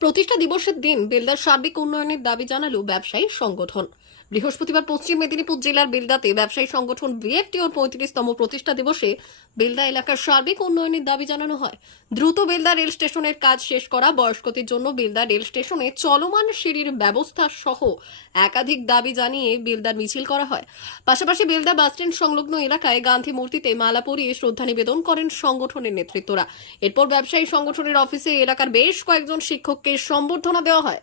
প্রতিষ্ঠা দিবসের দিন বেলদার সার্বিক উন্নয়নের দাবি জানালো ব্যবসায়ী সংগঠন। বৃহস্পতিবার পশ্চিম মেদিনীপুর জেলার বেলদাতে ব্যবসায়ী সংগঠন বিএফটিওর পঁয়ত্রিশতম প্রতিষ্ঠা দিবসে বেলদা এলাকার সার্বিক উন্নয়নের দাবি জানানো হয়। দ্রুত বেলদা রেল স্টেশনের কাজ শেষ করা বয়স্কদের জন্য বেলদা রেল স্টেশনে চলমান সিঁড়ির ব্যবস্থা সহ একাধিক দাবি জানিয়ে বেলদার মিছিল করা হয়। পাশাপাশি বেলদা বাসস্ট্যান্ড সংলগ্ন এলাকায় গান্ধী মূর্তিতে মালা পরিয়ে শ্রদ্ধা নিবেদন করেন সংগঠনের নেতৃত্বরা। এরপর ব্যবসায়ী সংগঠনের অফিসে এলাকার বেশ কয়েকজন শিক্ষককে সম্বর্ধনা দেওয়া হয়।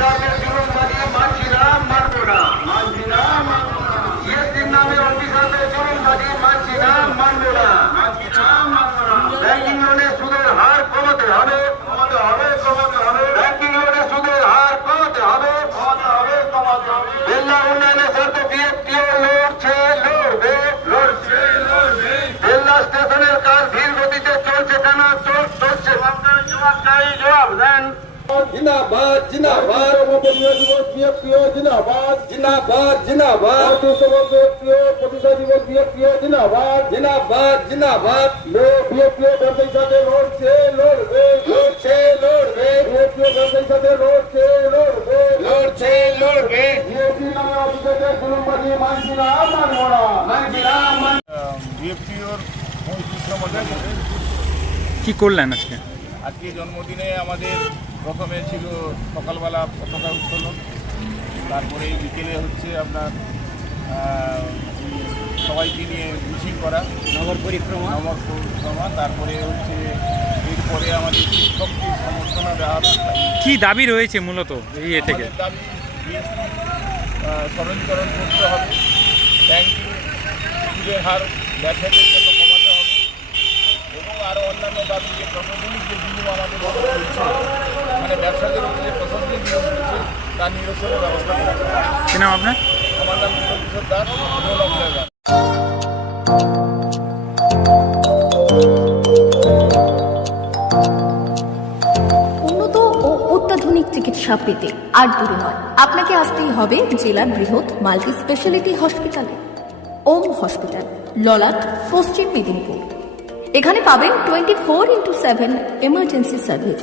অফিসারদের জীবন বাজিয়ে মানছি না মানবো না। মানছি না মানবো না। ইয়েসির নামে অফিসারদের জীবন বাজিয়ে মানছি না মানবো না। মানছি না মানবো না। ব্যাংকিং লোনের সুদের হার কমাতে হবে। কমাতে হবে কমাতে হবে। ব্যাংকিং লোনের সুদের হার কমাতে হবে। কমাতে হবে কমাতে হবে। বেল্লা উন্নয়নের স্বার্থে বিএফটিও লড়ছে লড়বে। লড়ছে লড়বে। বেল্লা স্টেশনের কাজ ধীর গতিতে চলছে কেন? চল চলছে। আপনার জবাব চাই জবাব দেন। জিনাবাদ জিনাবাদ প্রিয় জিনাবাদ জিনাবাদ জিনাবাদ প্রিয় প্রতিষ্ঠা দিবস প্রিয় জিনাবাদ জিনাবাদ জিনাবাদ লো প্রিয় প্রিয় ব্যবসায়ীর সাথে লড়ছে লড়বে। লড়ছে লড়বে প্রিয় প্রিয় ব্যবসায়ীর সাথে লড়ছে লড়বে লড়ছে লড়বে বিএপি নামে অফিসারকে গুলুমবাজি মানছি না মানব না মানছি না বিএপিওর পঁয়ত্রিশ নম্বর কি করলেন আজকে? আজকে জন্মদিনে আমাদের প্রথমে ছিল সকালবেলা পতাকা উত্তোলন তারপরে বিকেলে হচ্ছে আপনার সবাইকে নিয়ে মিছিল করা নগর পরিক্রমা। নগর পরিক্রমা তারপরে হচ্ছে এরপরে আমাদের শিক্ষককে সমর্থনা দেওয়া হবে। কি দাবি রয়েছে মূলত এই এ থেকে? দাবি সরলীকরণ করতে হবে। ব্যাংকিং সুদের হার ব্যবসায়ীদের জন্য কমাতে হবে। এবং আরও অন্যান্য দাবি যে প্রশাসনিক যে নিয়ম আমাদের চলছে তার নিরসনের ব্যবস্থা কি নাম আপনার? আমার নাম কিশোর দাস উন্নত ও অত্যাধুনিক চিকিৎসা পেতে আর দূরে নয়। আপনাকে আসতেই হবে জেলার বৃহৎ মাল্টি স্পেশালিটি হসপিটালে। ওম হসপিটাল ললাট পশ্চিম মেদিনীপুর। এখানে পাবেন twenty four into seven emergency service.